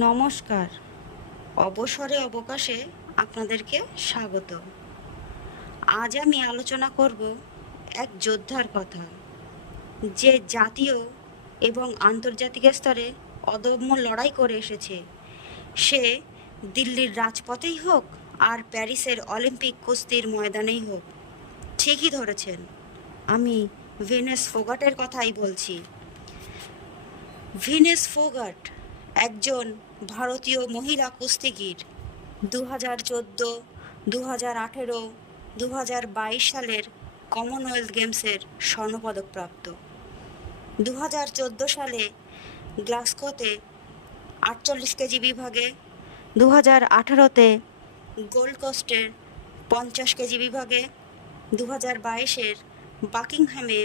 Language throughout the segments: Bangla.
নমস্কার। অবসরে অবকাশে আপনাদেরকে স্বাগত। আজ আমি আলোচনা করব এক যোদ্ধার কথা, যে জাতীয় এবং আন্তর্জাতিক স্তরে অদম্য লড়াই করে এসেছে। সে দিল্লির রাজপথেই হোক আর প্যারিসের অলিম্পিক কুস্তির ময়দানেই হোক, ঠিকই ধরেছেন, আমি ভিনেস ফোগাটের কথাই বলছি। ভিনেস ফোগাট একজন ভারতীয় মহিলা কুস্তিগির। 2014, 2018, 2022 সালের কমনওয়েলথ গেমসের স্বর্ণপদক প্রাপ্ত। 2014 সালে গ্লাসগোতে 48 কেজি বিভাগে, 2018-তে গোল্ড কোস্টের 50 কেজি বিভাগে, 2022-এর বাকিংহামে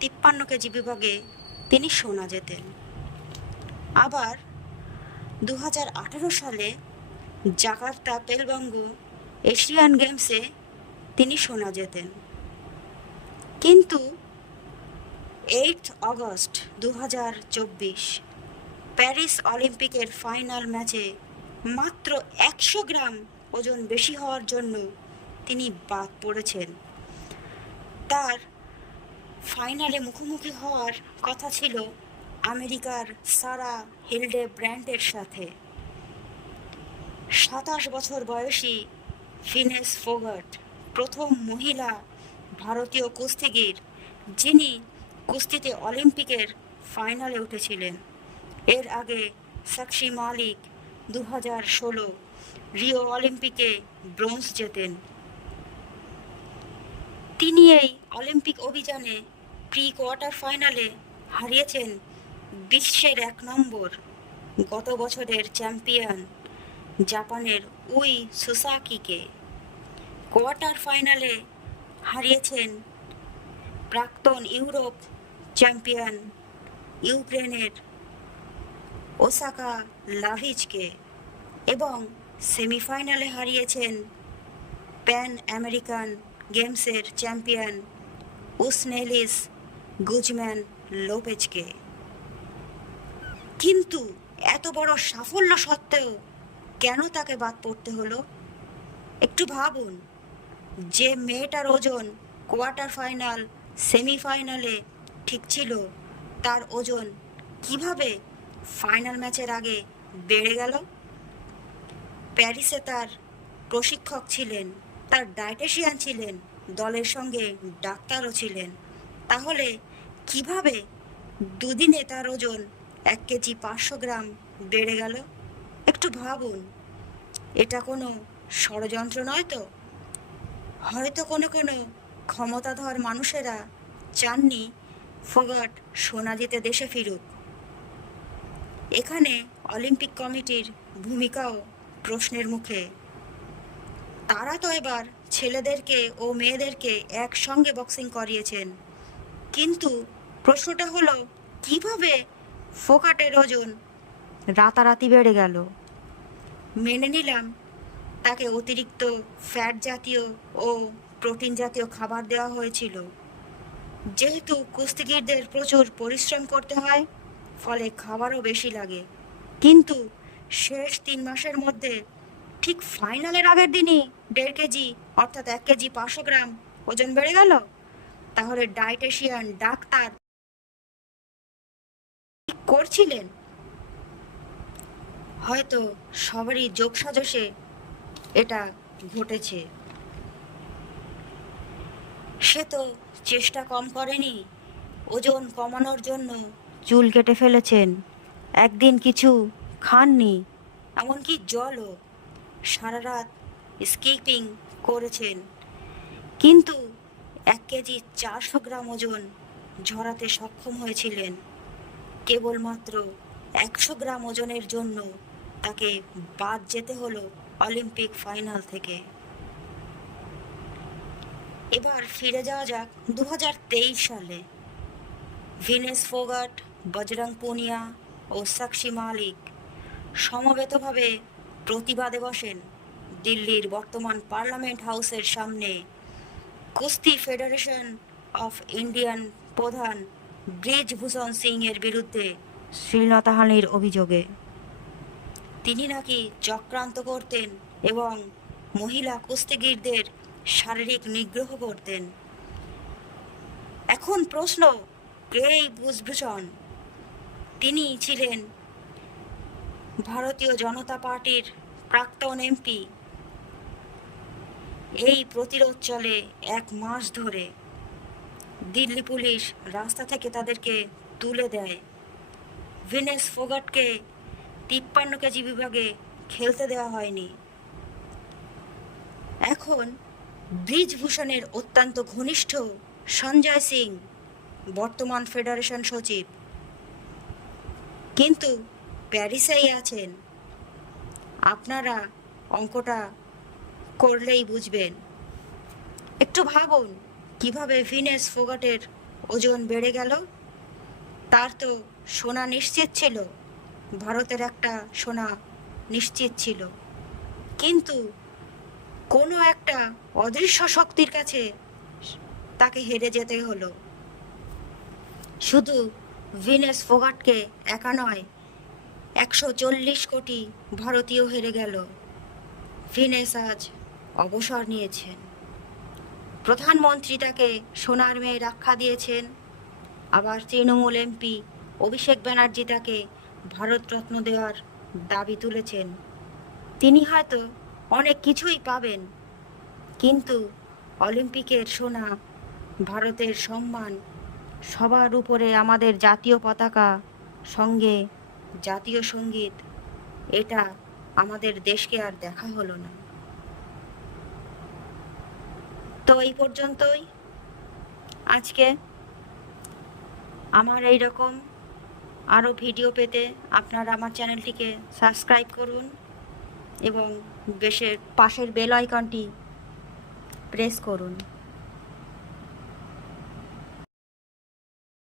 53 কেজি বিভাগে তিনি সোনা জেতেন। আবার 2018 সালে জাকার্তা পেলবঙ্গ এশিয়ান গেমসে তিনি সোনা জেতেন। কিন্তু 8 আগস্ট 2024 প্যারিস অলিম্পিকের ফাইনাল ম্যাচে মাত্র 100 গ্রাম ওজন বেশি হওয়ার জন্য তিনি বাদ পড়েছেন। তার ফাইনালে মুখোমুখি হওয়ার কথা ছিল আমেরিকার সারা হিলডেব্র্যান্ডের সাথে। 27 বছর বয়সী ভিনেস ফোগাট প্রথম মহিলা ভারতীয় কুস্তিগির যিনি কুস্তিতে অলিম্পিকের ফাইনালে উঠেছিলেন। এর আগে সাক্ষী মালিক 2016 রিও অলিম্পিকে ব্রোঞ্জ জেতেন। তিনি এই অলিম্পিক অভিযানে প্রি কোয়ার্টার ফাইনালে হারিয়েছেন বিশ্বের 1 নম্বর গত বছরের চ্যাম্পিয়ন জাপানের উই সুসাকিকে। কোয়ার্টার ফাইনালে হারিয়েছেন প্রাক্তন ইউরোপ চ্যাম্পিয়ন ইউক্রেনের ওসাকা লাভিচকে এবং সেমিফাইনালে হারিয়েছেন প্যান আমেরিকান গেমসের চ্যাম্পিয়ন উসনেলিস গুজম্যান লোপেজকে। কিন্তু এত বড় সাফল্য সত্ত্বেও কেন তাকে বাদ পড়তে হলো? একটু ভাবুন, যে মেয়েটার ওজন কোয়ার্টার ফাইনাল সেমিফাইনালে ঠিক ছিল, তার ওজন কিভাবে ফাইনাল ম্যাচের আগে বেড়ে গেল? প্যারিসে তার প্রশিক্ষক ছিলেন, তার ডায়েটিশিয়ান ছিলেন, দলের সঙ্গে ডাক্তারও ছিলেন। তাহলে কিভাবে দুদিনে তার ওজন 1 কেজি 500 গ্রাম বেড়ে গেল? একটু ভাবুন, এটা কোনো ষড়যন্ত্র নয় তো? হয়তো কোনো ক্ষমতাধর মানুষেরা চাননি ফোগাট সোনা জিতে দেশে ফিরুক। এখানে অলিম্পিক কমিটির ভূমিকাও প্রশ্নের মুখে। তারা তো এবার ছেলেদেরকে ও মেয়েদেরকে একসঙ্গে বক্সিং করিয়েছেন, কিন্তু প্রশ্নটা হলো কিভাবে ফোগাটের ওজন রাতারাতি বেড়ে গেল? মেনে নিলাম তাকে অতিরিক্ত ফ্যাট জাতীয় ও প্রোটিন জাতীয় খাবার দেওয়া হয়েছিল, যেহেতু কুস্তিগিরদের প্রচুর পরিশ্রম করতে হয়, ফলে খাবারও বেশি লাগে। কিন্তু শেষ 3 মাসের মধ্যে ঠিক ফাইনালের আগের দিনই 1.5 কেজি অর্থাৎ 1 কেজি 500 গ্রাম ওজন বেড়ে গেল। তাহলে ডায়েটিশিয়ান ডাক্তার কি করছিলেন? হয়তো সবারই যোগসাজশে এটা ঘটেছে। সে তো চেষ্টা কম করেনি, ওজন কমানোর জন্য চুল কেটে ফেলেছেন, একদিন কিছু খাননি, এমনকি জলও, সারা রাত স্কিপিং করেছেন, কিন্তু 1 কেজি 400 গ্রাম ওজন ঝরাতে সক্ষম হয়েছিলেন। কেবলমাত্র 100 গ্রাম ওজনের জন্য তাকে বাদ যেতে হলো অলিম্পিক ফাইনাল থেকে। এবার ফিরে যাওয়া যাক 2023 সালে। ভিনেস ফোগাট, বজরং পুনিয়া ও সাক্ষী মালিক সমবেতভাবে প্রতিবাদে বসেন দিল্লির বর্তমান পার্লামেন্ট হাউসের সামনে কুস্তি ফেডারেশন অফ ইন্ডিয়ান প্রধান ব্রিজভূষণ সিং এর বিরুদ্ধে শ্লীলতাহানির অভিযোগে। তিনি নাকি চক্রান্ত করতেন এবং মহিলা কুস্তিগীরদের শারীরিক নিগ্রহ করতেন। এখন প্রশ্ন, কে এই ব্রুসভূষণ? তিনি ছিলেন ভারতীয় জনতা পার্টির প্রাক্তন এমপি। এই প্রতিরোধ চলে 1 মাস ধরে। দিল্লি পুলিশ রাস্তা থেকে তাদেরকে তুলে দেয়। ভিনেস ফোগাটকে 53 কেজি বিভাগে খেলতে দেওয়া হয়নি। এখন ব্রিজভূষণের অত্যন্ত ঘনিষ্ঠ সঞ্জয় সিং বর্তমান ফেডারেশন সচিব, কিন্তু প্যারিসেই আছেন। আপনারা অঙ্কটা করলেই বুঝবেন। একটু ভাবুন কিভাবে ভিনেস ফোগাটের ওজন বেড়ে গেল। তার তো সোনা নিশ্চিত ছিল, ভারতের একটা সোনা নিশ্চিত ছিল, কিন্তু কোনো একটা অদৃশ্য শক্তির কাছে তাকে হেরে যেতে হলো। শুধু ভিনেস ফোগাটকে একা নয়, 140 কোটি ভারতীয় হেরে গেল। ভিনেস আজ অবসর নিয়েছেন। প্রধানমন্ত্রী তাকে সোনার মেয়ের আখ্যা দিয়েছেন। আবার তৃণমূল এমপি অভিষেক ব্যানার্জি তাকে ভারতরত্ন দেওয়ার দাবি তুলেছেন। তিনি হয়তো অনেক কিছুই পাবেন, কিন্তু অলিম্পিকের সোনা, ভারতের সম্মান, সবার উপরে আমাদের জাতীয় পতাকা, সঙ্গে জাতীয় সঙ্গীত, এটা আমাদের দেশকে আর দেখা হলো না। তো এই পর্যন্তই আজকে। আমার এই রকম আরও ভিডিও পেতে আপনারা আমার চ্যানেলটিকে সাবস্ক্রাইব করুন এবং পাশের বেল আইকনটি প্রেস করুন।